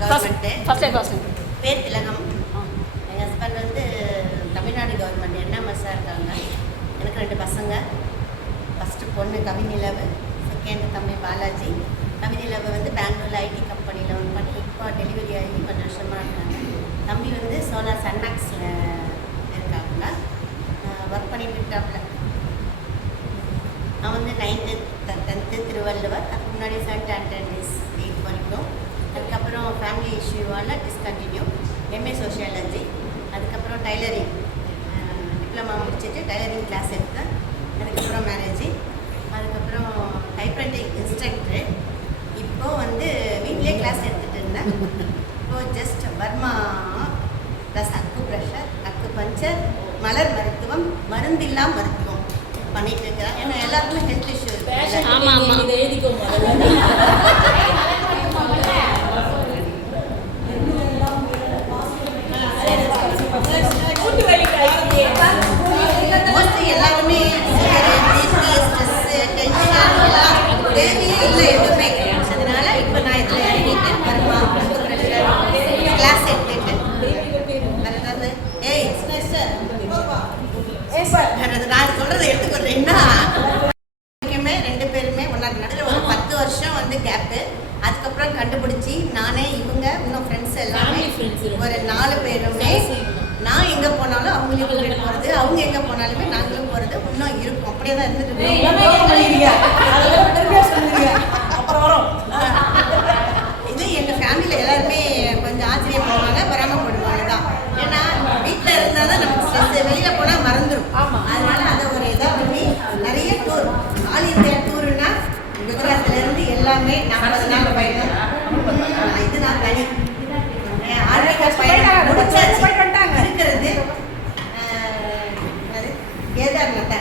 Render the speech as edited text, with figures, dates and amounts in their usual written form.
Government. First பேர் திலகம். எங்கள் ஹஸ்பண்ட் வந்து தமிழ்நாடு கவர்மெண்ட் என்எம்எஸ்ஸாக இருக்காங்க. எனக்கு 2 பசங்க. ஃபஸ்ட்டு பொண்ணு கவிநிலவு, செகண்ட் தம்பி பாலாஜி. கவிநிலவு வந்து பெங்களூரில் ஐடி கம்பெனியில் ஒர்க் பண்ணி இப்போ டெலிவரி ஆகி 1 வருஷமாக இருக்காங்க. தம்பி வந்து சோலார் சன்மாக்ஸில் இருக்காங்க, ஒர்க் பண்ணிட்டு இருக்காப்புல. நான் வந்து 9th 10th திருவள்ளுவர், அதுக்கு முன்னாடி சென்ட் ஆண்டனிஸ் 8th வரைக்கும். அதுக்கப்புறம் ஃபேமிலி இஷ்யூவால் டிஸ்கண்டினியூ. எம்ஏ சோஷியாலஜி, அதுக்கப்புறம் டைலரிங் டிப்ளமா முடிச்சுட்டு டைலரிங் கிளாஸ் எடுத்தேன். அதுக்கப்புறம் மேரேஜ், அதுக்கப்புறம் டைப்ரைட்டிங் இன்ஸ்ட்ரக்டரு. இப்போது வந்து வீட்டிலே கிளாஸ் எடுத்துகிட்டு இருந்தேன். இப்போது ஜஸ்ட் பர்மா ப்ளஸ் அக்கு ப்ரெஷர், அக்கு பஞ்சர், மலர் மருத்துவம், மருந்தில்லா மருத்துவம் பண்ணிட்டு இருக்கிறேன். ஏன்னா எல்லாருக்குமே ஹெல்த் இஷ்யூ இருக்குது. ஆமாம் இதை எழுதிக்கோ. மோஸ்ட்லி எல்லாருமே தேவையே இல்லை எதுவுமே. அதனால இப்போ நான் இதில் எழுதிட்டு பர்மா அக்கு ப்ரெஷர் கிளாஸ் எடுத்துட்டு வேறு ஏதாவது நான் சொல்கிறத எடுத்துக்கிறேன்னா 2 பேருமே ஒன்றா நடுவில் ஒரு 10 வருஷம் வந்து கேப்பு. அதுக்கப்புறம் கண்டுபிடிச்சி நானே இவங்க இன்னும் ஃப்ரெண்ட்ஸ் எல்லாமே ஒரு 4 பேருமே நான் எங்கே போனாலும் அவங்களையும் கூட்டிகிட்டு போகிறது, அவங்க எங்கே போனாலுமே நாங்களும் போகிறது இன்னும் இருக்கும். அப்படியே தான் இருந்துட்டு இது எங்கள் ஃபேமிலியில் எல்லாருமே கொஞ்சம் ஆச்சரியப்படுவாங்க, பராமப்படுவாங்க தான். ஏன்னா வீட்டில் இருந்தால் தான் நமக்கு ஸ்ட்ரெஸ், வெளியில் போனால் மறந்துடும். அதனால அதை ஒரு இதாக பண்ணி நிறைய டூர், ஆல் இந்தியா டூருன்னா குஜராத்லேருந்து எல்லாமே 40 நாள் பயணம். இது நான் தனி ஆன்மீக பயணம் முடிச்சாச்சு. இருக்கிறது கேதார்நாத்